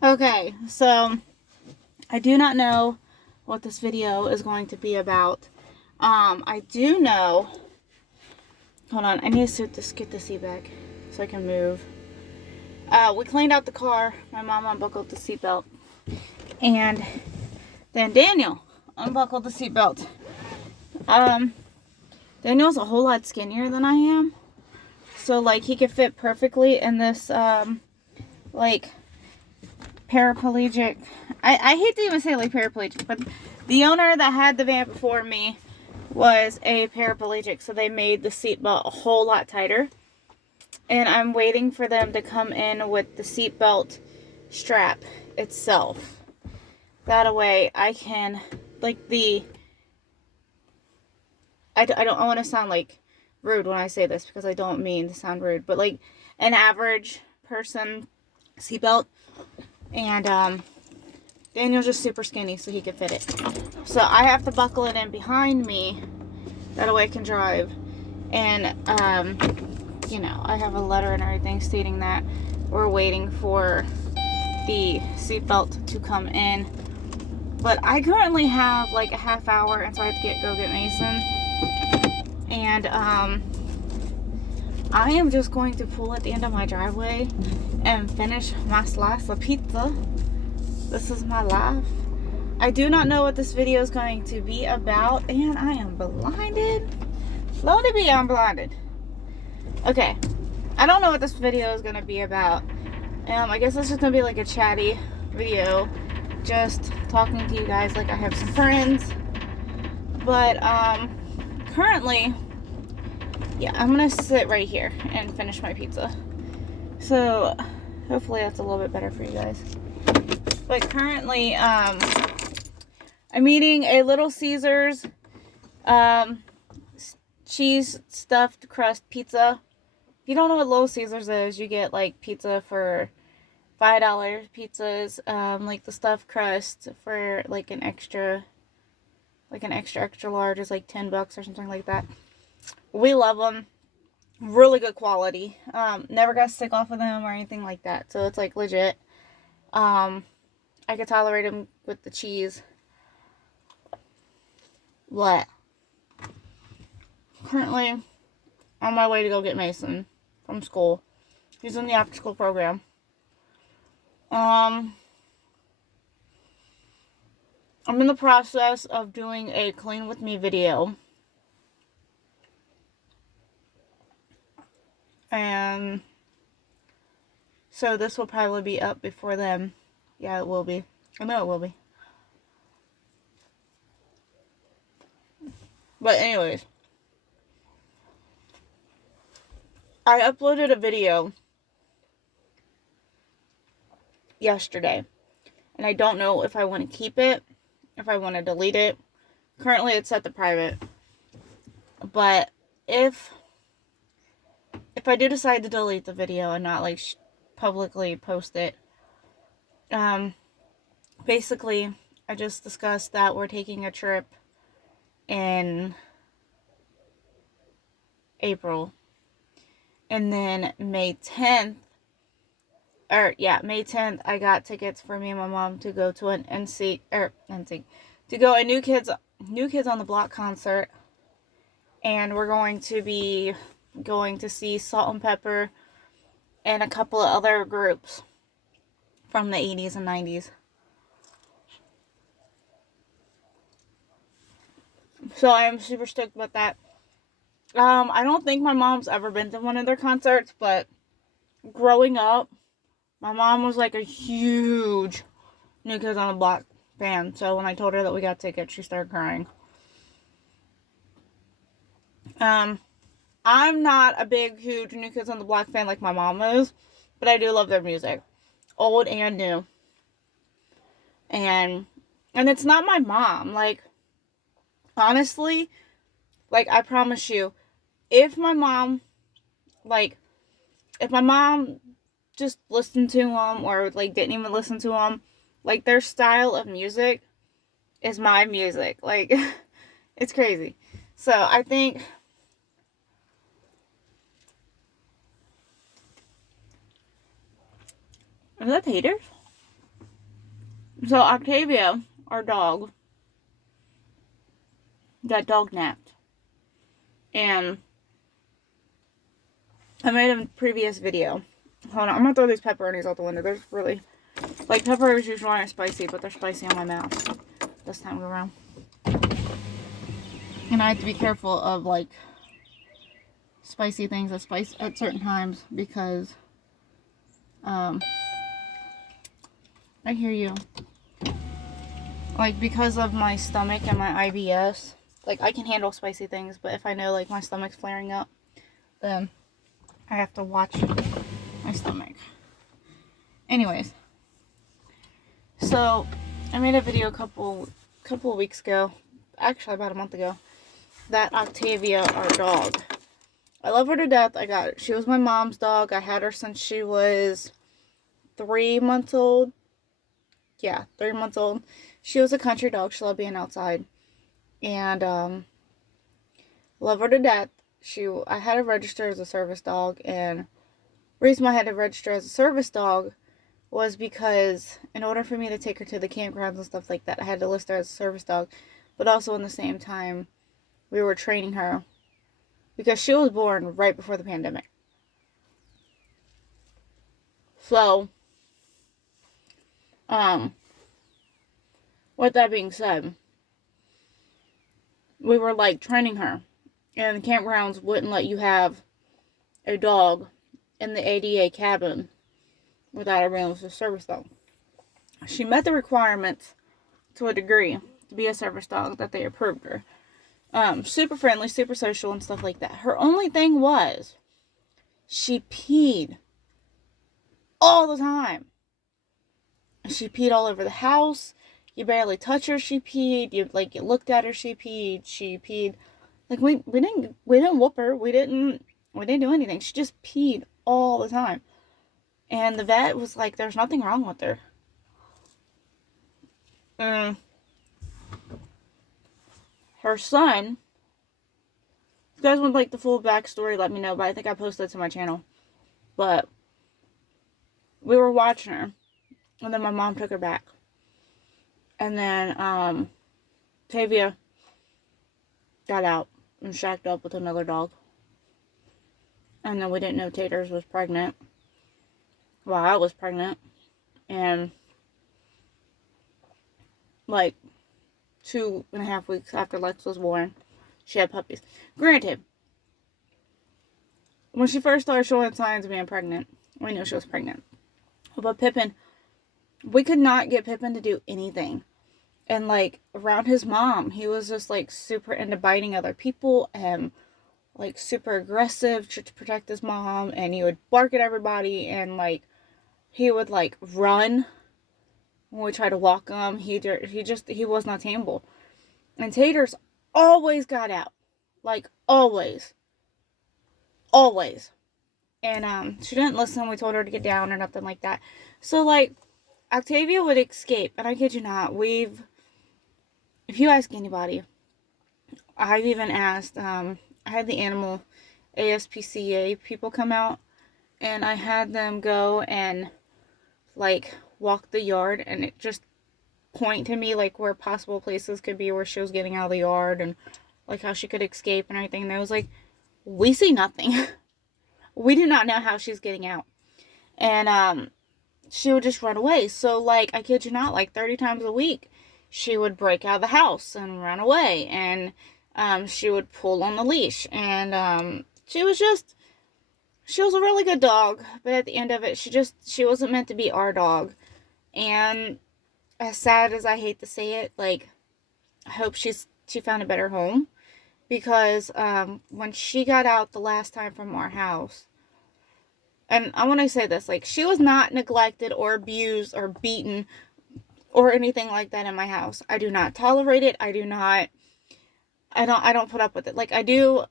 Okay, so I do not know what this video is going to be about. I do know. Hold on, I need to get the seat back so I can move. We cleaned out the car. My mom unbuckled the seatbelt, and then Daniel unbuckled the seatbelt. Daniel's a whole lot skinnier than I am, so like he could fit perfectly in this like paraplegic. I hate to even say like paraplegic, but the owner that had the van before me was a paraplegic, so they made the seatbelt a whole lot tighter. And I'm waiting for them to come in with the seatbelt strap itself. That way I can, like I don't want to sound like rude when I say this because I don't mean to sound rude, but like an average person seatbelt. And Daniel's just super skinny, so he could fit it. So I have to buckle it in behind me. That way I can drive. And, you know, I have a letter and everything stating that we're waiting for the seatbelt to come in. But I currently have like a half hour, and so I have to go get Mason. And, I am just going to pull at the end of my driveway and finish my slice of pizza. This is my life. I do not know what this video is going to be about, and I am blinded. Slowly be, I'm blinded. Okay, I don't know what this video is going to be about. I guess it's just going to be like a chatty video, just talking to you guys like I have some friends. But currently, yeah, I'm going to sit right here and finish my pizza. So hopefully that's a little bit better for you guys. But currently, I'm eating a Little Caesars cheese stuffed crust pizza. If you don't know what Little Caesars is, you get like pizza for $5 pizzas, like the stuffed crust for like an extra large is like $10 or something like that. We love them. Really good quality. Never got sick off of them or anything like that. So it's like legit. I could tolerate them with the cheese. What? Currently on my way to go get Mason from school. He's in the after school program. I'm in the process of doing a clean with me video. And so this will probably be up before then. Yeah, it will be. I know it will be. But anyways, I uploaded a video yesterday, and I don't know if I want to keep it, if I want to delete it. Currently it's set to private, but if I do decide to delete the video and not like publicly post it, basically I just discussed that we're taking a trip in April, and then May 10th, I got tickets for me and my mom to go to an to go a New Kids on the Block concert, and we're going to be going to see Salt and Pepper and a couple of other groups from the 80s and 90s. So I am super stoked about that. I don't think my mom's ever been to one of their concerts, but growing up, my mom was like a huge New Kids on the Block fan. So when I told her that we got tickets, she started crying. I'm not a big, huge New Kids on the Block fan like my mom is, but I do love their music, old and new. And it's not my mom. Like, honestly, like, I promise you, if my mom just listened to them or like didn't even listen to them, like their style of music is my music. Like, it's crazy. So I think is that haters? So Octavia, our dog, that dog napped. And I made a previous video. Hold on, I'm gonna throw these pepperonis out the window. There's really, like, pepperonis usually aren't spicy, but they're spicy on my mouth this time around. And I have to be careful of, like, spicy things at certain times because, I hear you. Like, because of my stomach and my IBS, like, I can handle spicy things, but if I know, like, my stomach's flaring up, then I have to watch my stomach. Anyways, so I made a video a couple of weeks ago, actually about a month ago, that Octavia, our dog, I love her to death. She was my mom's dog. I had her since she was 3 months old. Yeah, 3 months old. She was a country dog. She loved being outside. And, love her to death. I had her registered as a service dog, and the reason why I had to register as a service dog was because in order for me to take her to the campgrounds and stuff like that, I had to list her as a service dog. But also in the same time, we were training her because she was born right before the pandemic. So, with that being said, we were like training her, and the campgrounds wouldn't let you have a dog in the ADA cabin without her being a service dog. She met the requirements to a degree to be a service dog that they approved her. Super friendly, super social, and stuff like that. Her only thing was she peed all the time. She peed all over the house. You barely touch her, she peed. You looked at her, she peed. She peed. Like, we didn't whoop her. We didn't do anything. She just peed all the time. And the vet was like, there's nothing wrong with her. Her son, if you guys want like the full backstory, let me know, but I think I posted it to my channel. But we were watching her, and then my mom took her back. And then, Tavia got out and shacked up with another dog. And then we didn't know Taters was pregnant. Well, I was pregnant. And, like, 2.5 weeks after Lex was born, she had puppies. Granted, when she first started showing signs of being pregnant, we knew she was pregnant. But Pippin, we could not get Pippin to do anything. And, like, around his mom, he was just, like, super into biting other people and, like, super aggressive to protect his mom. And he would bark at everybody, and, like, he would, like, run when we tried to walk him. He was not tameable. And Taters always got out. Like, always. Always. And, she didn't listen. We told her to get down or nothing like that. So, like, Octavia would escape. And I kid you not, if you ask anybody, I've even asked, I had the animal ASPCA people come out, and I had them go and, like, walk the yard, and it just point to me, like, where possible places could be where she was getting out of the yard, and, like, how she could escape and everything. And I was like, we see nothing. We do not know how she's getting out. And, she would just run away. So, like, I kid you not, like, 30 times a week, she would break out of the house and run away. And, she would pull on the leash. And, she was a really good dog. But at the end of it, she wasn't meant to be our dog. And as sad as I hate to say it, like, I hope she found a better home. Because, when she got out the last time from our house, and I want to say this, like, she was not neglected or abused or beaten or anything like that in my house. I do not tolerate it. I don't put up with it. Like, I do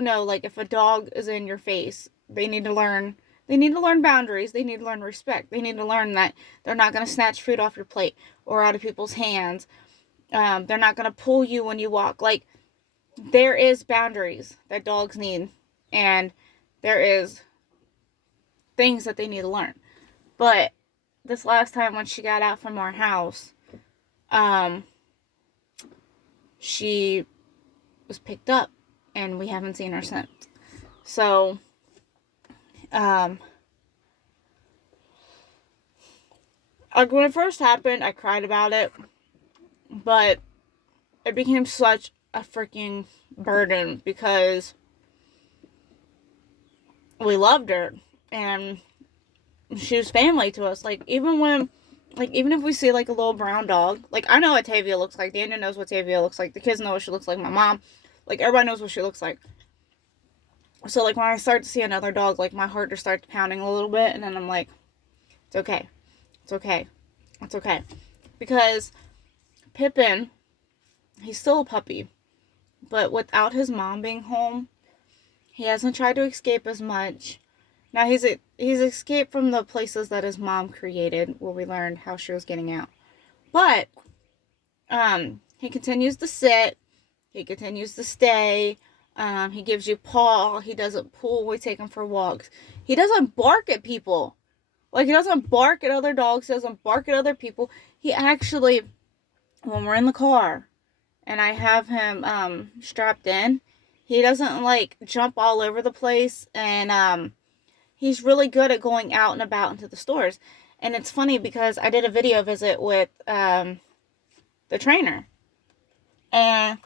know, like, if a dog is in your face, they need to learn boundaries. They need to learn respect. They need to learn that they're not going to snatch food off your plate or out of people's hands. They're not going to pull you when you walk. Like, there is boundaries that dogs need, and there is things that they need to learn. But this last time when she got out from our house, she was picked up, and we haven't seen her since. So, like when it first happened, I cried about it, but it became such a freaking burden because we loved her, and she was family to us. Like, even if we see, like, a little brown dog, like, I know what Tavia looks like. Daniel knows what Tavia looks like. The kids know what she looks like. My mom, like, everybody knows what she looks like. So, like, when I start to see another dog, like, my heart just starts pounding a little bit, and then I'm like, it's okay. It's okay. It's okay. Because Pippin, he's still a puppy, but without his mom being home, he hasn't tried to escape as much. Now, he's escaped from the places that his mom created, where we learned how she was getting out. But, he continues to sit. He continues to stay. He gives you paw. He doesn't pull. We take him for walks. He doesn't bark at people. Like, he doesn't bark at other dogs. He doesn't bark at other people. He actually, when we're in the car, and I have him, strapped in, he doesn't, like, jump all over the place. And, he's really good at going out and about into the stores. And it's funny because I did a video visit with, the trainer. And,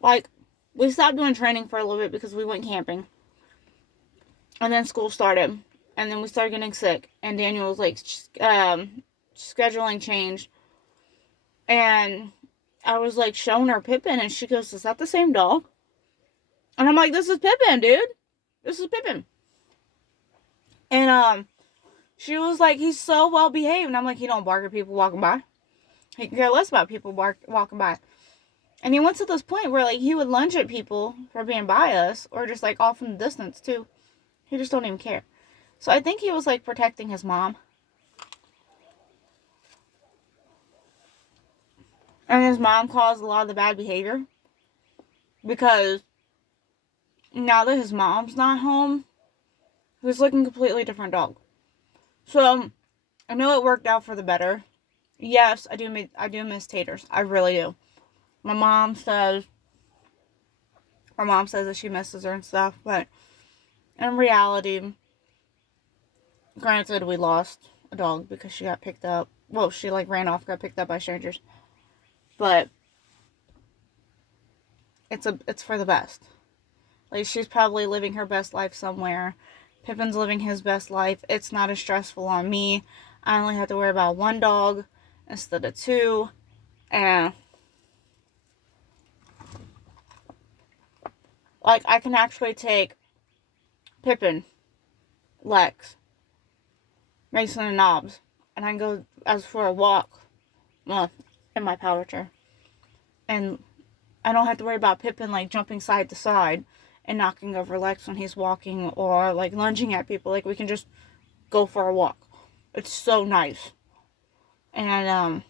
like, we stopped doing training for a little bit because we went camping. And then school started. And then we started getting sick. And Daniel was, like, scheduling changed. And I was, like, showing her Pippin. And she goes, is that the same dog? And I'm like, this is Pippin, dude. This is Pippin. And, she was like, he's so well behaved. And I'm like, he don't bark at people walking by. He can care less about people walking by. And he went to this point where, like, he would lunge at people for being by us. Or just, like, off in the distance, too. He just don't even care. So I think he was, like, protecting his mom. And his mom caused a lot of the bad behavior. Because now that his mom's not home, he's like a completely different dog. So, I know it worked out for the better. Yes, I do miss Taters. I really do. My mom says that she misses her and stuff, but in reality, granted, we lost a dog because she got picked up. Well, she, like, ran off, got picked up by strangers. But it's for the best. Like, she's probably living her best life somewhere. Pippin's living his best life. It's not as stressful on me. I only have to worry about one dog instead of two. And, like, I can actually take Pippin, Lex, Mason, and Knobs, and I can go as for a walk, in my power chair. And I don't have to worry about Pippin, like, jumping side to side and knocking over Lex when he's walking, or, like, lunging at people. Like, we can just go for a walk. It's so nice. And,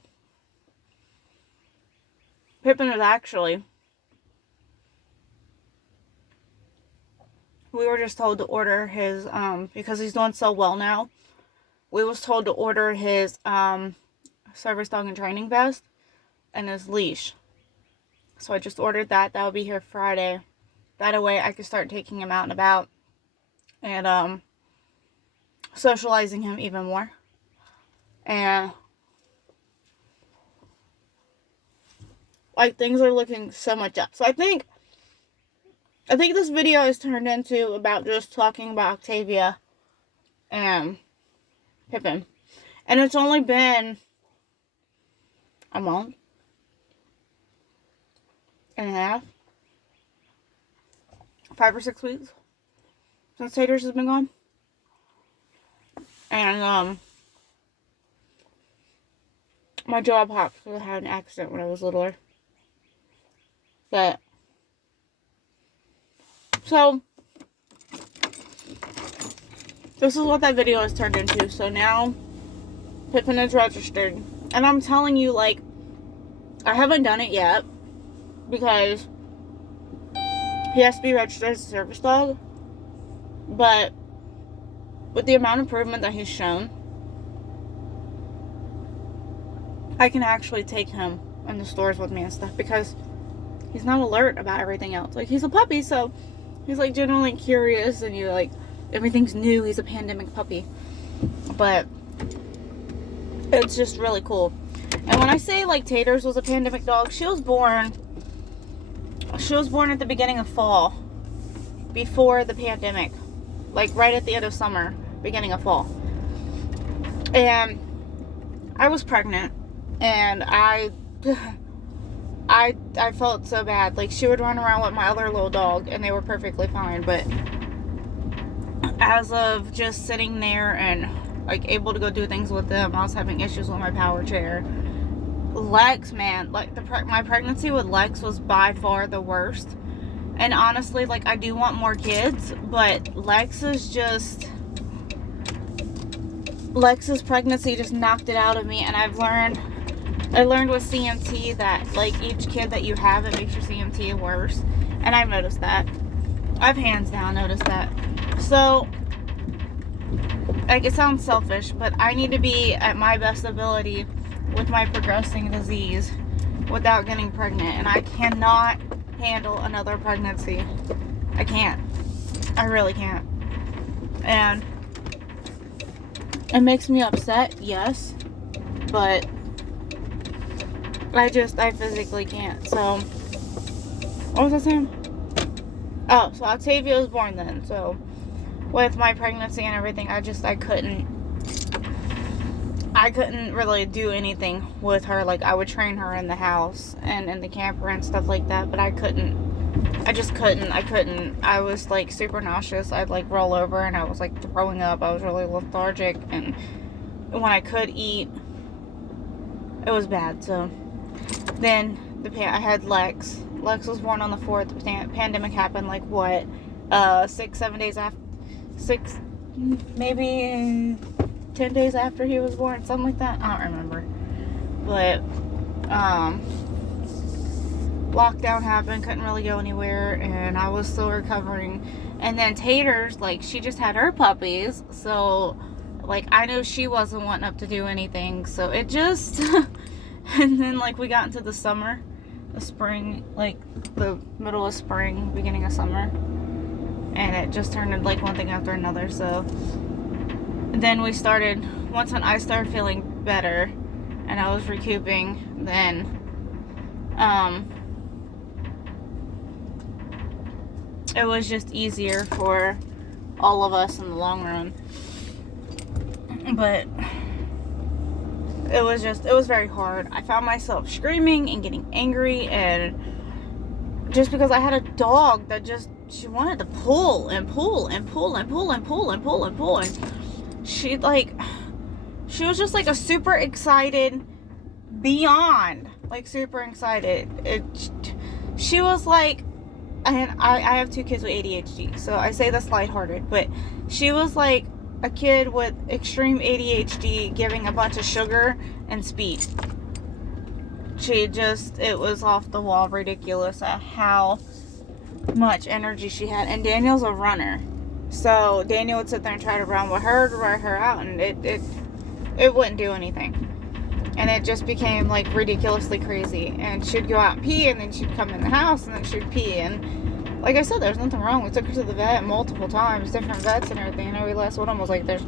Pippin is actually, we were just told to order his, because he's doing so well now, we was told to order his, service dog and training vest and his leash. So I just ordered that. That'll be here Friday. That way I can start taking him out and about and socializing him even more. And, like, things are looking so much up. So I think this video has turned into about just talking about Octavia and Pippin. And it's only been a month and a half, 5 or 6 weeks since Taters has been gone. And, my jaw popped because I had an accident when I was littler. But, so, this is what that video has turned into. So now, Pippin is registered. And I'm telling you, like, I haven't done it yet because he has to be registered as a service dog. But with the amount of improvement that he's shown, I can actually take him in the stores with me and stuff, because he's not alert about everything else. Like, he's a puppy, so he's like genuinely curious, and you like, everything's new. He's a pandemic puppy, but it's just really cool. And when I say like Taters was a pandemic dog, she was born at the beginning of fall, before the pandemic, like right at the end of summer, beginning of fall. And I was pregnant, and I felt so bad. Like, she would run around with my other little dog, and they were perfectly fine. But as of just sitting there and like able to go do things with them, I was having issues with my power chair. Lex, man, like my pregnancy with Lex was by far the worst. And honestly, like, I do want more kids, but Lex's pregnancy just knocked it out of me. And I learned with CMT that like each kid that you have, it makes your CMT worse. And I've noticed that. I've hands down noticed that. So, like, it sounds selfish, but I need to be at my best ability with my progressing disease without getting pregnant. And I cannot handle another pregnancy. I can't. I really can't. And it makes me upset, yes, but I physically can't. So, what was I saying? Oh, so Octavia was born then. So, with my pregnancy and everything, I couldn't really do anything with her. Like, I would train her in the house and in the camper and stuff like that, but I just couldn't. I was like super nauseous. I'd like roll over and I was like throwing up. I was really lethargic, and when I could eat, it was bad. So then I had Lex. Lex was born on the 4th. The pandemic happened like what, 6-7 days after, maybe 10 days after he was born, something like that. I don't remember. But lockdown happened, couldn't really go anywhere, and I was still recovering. And then Taters, like, she just had her puppies, so like I knew she wasn't wanting up to do anything, so it just and then like we got into the summer, the spring, like the middle of spring, beginning of summer, and it just turned into like one thing after another. So then once I started feeling better and I was recouping, then it was just easier for all of us in the long run. But it was very hard. I found myself screaming and getting angry, and just because I had a dog that she wanted to pull and pull and pull and pull and pull and pull and pull, and she was just like a super excited, beyond like super excited. She was like, and I have 2 kids with ADHD, so I say this lighthearted, but she was like a kid with extreme ADHD giving a bunch of sugar and speed. It was off the wall ridiculous at how much energy she had. And Daniel's a runner, so Daniel would sit there and try to run with her to wear her out, and it wouldn't do anything. And it just became like ridiculously crazy. And she'd go out and pee, and then she'd come in the house, and then she'd pee. And like I said, there's nothing wrong. We took her to the vet multiple times, different vets and everything, and every last one of them was like, there's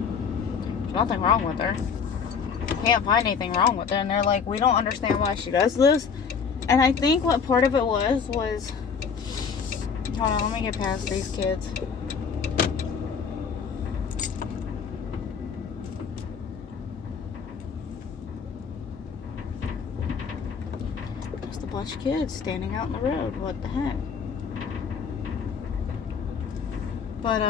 nothing wrong with her. Can't find anything wrong with her. And they're like, we don't understand why she does this. And I think what part of it was hold on, let me get past these kids. Just a bunch of kids standing out in the road. What the heck? But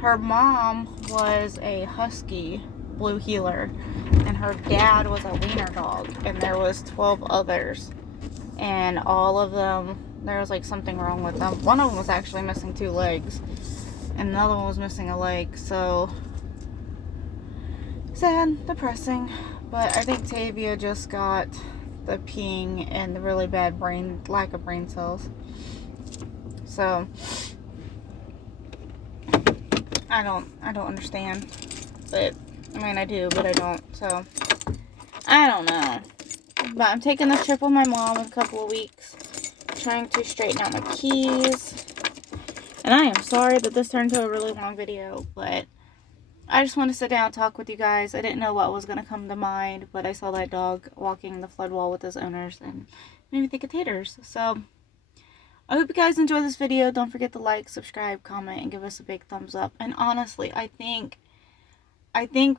her mom was a husky blue heeler, and her dad was a wiener dog, and there was 12 others, and all of them, there was like something wrong with them. One of them was actually missing 2 legs, and another one was missing a leg. So sad, depressing. But I think Tavia just got the peeing and the really bad lack of brain cells. So I don't understand. But, I mean, I do, but I don't. So, I don't know. But I'm taking this trip with my mom in a couple of weeks. Trying to straighten out my keys. And I am sorry that this turned into a really long video, but I just want to sit down and talk with you guys. I didn't know what was going to come to mind, but I saw that dog walking the flood wall with his owners and made me think of taters. So, I hope you guys enjoy this video. Don't forget to like, subscribe, comment, and give us a big thumbs up. And honestly, I think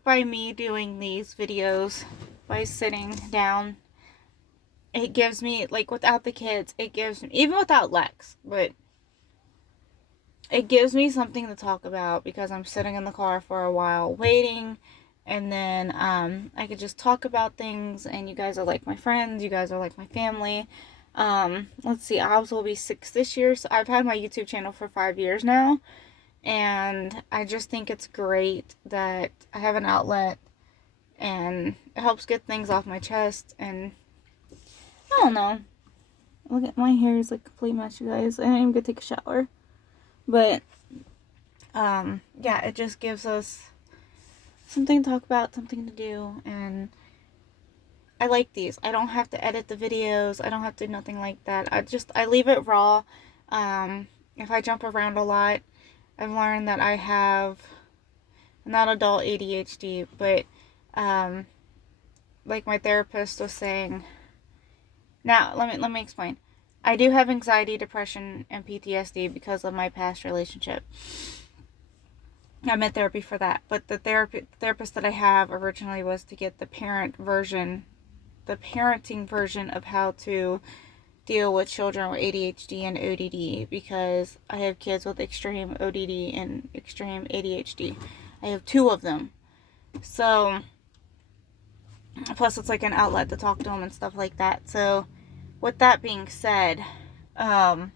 by me doing these videos, by sitting down, it gives me, like, without the kids, it gives me, even without Lex, but it gives me something to talk about because I'm sitting in the car for a while waiting, and then I could just talk about things, and you guys are like my friends, you guys are like my family. Let's see, Obs will be 6 this year, so I've had my YouTube channel for 5 years now, and I just think it's great that I have an outlet, and it helps get things off my chest, and I don't know. Look at my hair is like a complete mess, you guys. I didn't even get to take a shower. But, yeah, it just gives us something to talk about, something to do, and I like these. I don't have to edit the videos. I don't have to do nothing like that. I leave it raw. If I jump around a lot, I've learned that I have not adult ADHD, but, like my therapist was saying, now, let me explain. I do have anxiety, depression, and PTSD because of my past relationship. I'm in therapy for that. But the therapist that I have originally was to get the parenting version of how to deal with children with ADHD and ODD, because I have kids with extreme ODD and extreme ADHD. I have 2 of them. So, plus it's like an outlet to talk to them and stuff like that. So, with that being said, I'm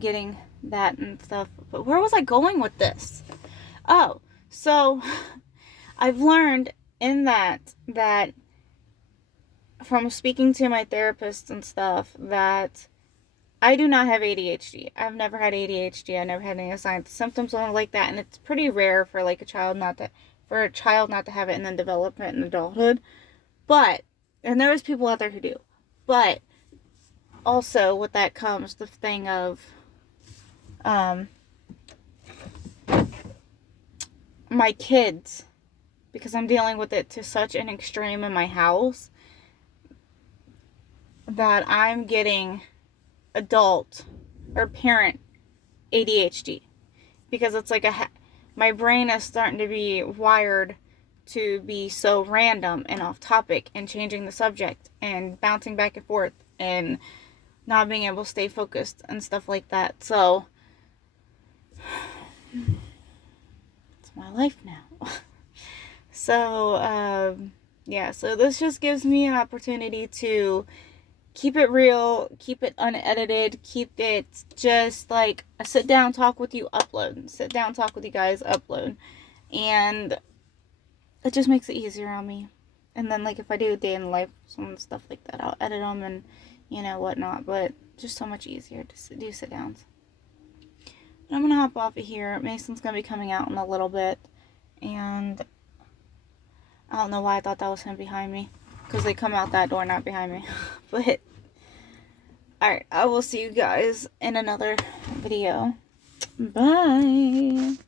getting that and stuff. But where was I going with this? Oh, so I've learned in that from speaking to my therapist and stuff, that I do not have ADHD. I've never had ADHD. I never had any assigned symptoms like that, and it's pretty rare for like a child not to have it and then develop it in adulthood. But, and there is people out there who do. But also with that comes the thing of my kids, because I'm dealing with it to such an extreme in my house that I'm getting adult or parent ADHD, because it's like my brain is starting to be wired to be so random and off topic and changing the subject and bouncing back and forth and not being able to stay focused and stuff like that. So it's my life now. So yeah, so this just gives me an opportunity to keep it real, keep it unedited, keep it just like a sit down talk with you upload. Sit down talk with you guys upload. And it just makes it easier on me. And then like if I do a day in the life, some stuff like that, I'll edit them and you know whatnot. But just so much easier to do sit downs. But I'm gonna hop off of here. Mason's gonna be coming out in a little bit, and I don't know why I thought that was him behind me, because they come out that door, not behind me. But alright, I will see you guys in another video. Bye.